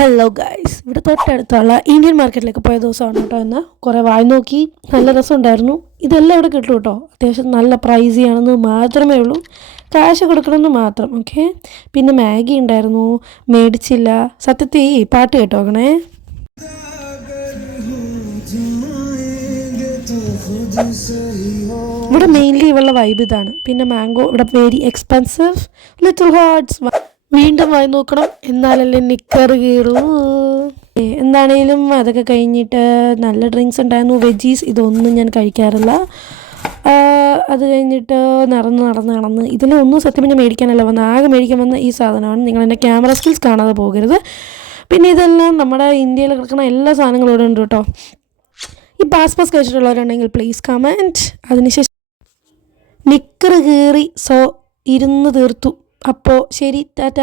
Hello guys, ഇവിടെ തൊട്ടടുത്തുള്ള Indian മാർക്കറ്റിലേക്ക് പോയ ദിവസമാണ് കേട്ടോ. എന്ന് കുറേ വായി നോക്കി, നല്ല രസമുണ്ടായിരുന്നു. ഇതെല്ലാം ഇവിടെ കിട്ടും കേട്ടോ. അത്യാവശ്യം നല്ല പ്രൈസി ആണെന്ന് മാത്രമേ ഉള്ളൂ, കാശ് കൊടുക്കണമെന്ന് മാത്രം. ഓക്കെ, പിന്നെ മാഗി ഉണ്ടായിരുന്നു, മേടിച്ചില്ല. സത്യത്തിൽ പാട്ട് കേട്ടോക്കണേ. ഇവിടെ മെയിൻലി ഇവളുടെ വൈബ് ഇതാണ്. പിന്നെ മാംഗോ ഇവിടെ വെരി എക്സ്പെൻസീവ്. ലിറ്റിൽ ഹാർട്ട്സ് വീണ്ടും വായി നോക്കണം, എന്നാലല്ലേ നിക്കർ കീറൂ. എന്താണേലും അതൊക്കെ കഴിഞ്ഞിട്ട് നല്ല ഡ്രിങ്ക്സ് ഉണ്ടായിരുന്നു, വെജീസ്. ഇതൊന്നും ഞാൻ കഴിക്കാറില്ല. അത് കഴിഞ്ഞിട്ട് നടന്ന് ഇതിലൊന്നും സത്യം ഞാൻ മേടിക്കാനല്ല വന്നത്. ആകെ മേടിക്കാൻ വന്ന ഈ സാധനമാണ്. നിങ്ങൾ എൻ്റെ ക്യാമറ സ്കിൽസ് കാണാതെ പോകരുത്. പിന്നെ ഇതെല്ലാം നമ്മുടെ ഇന്ത്യയിൽ കിടക്കുന്ന എല്ലാ സാധനങ്ങളും ഇവിടെ ഉണ്ട് കേട്ടോ. ഈ പാസ് കഴിച്ചിട്ടുള്ളവരുണ്ടെങ്കിൽ പ്ലീസ് കമൻറ്റ്. അതിനുശേഷം നിക്കർ കീറി, സോ ഇരുന്ന് തീർത്തു. അപ്പോൾ ശരി, ടാറ്റ.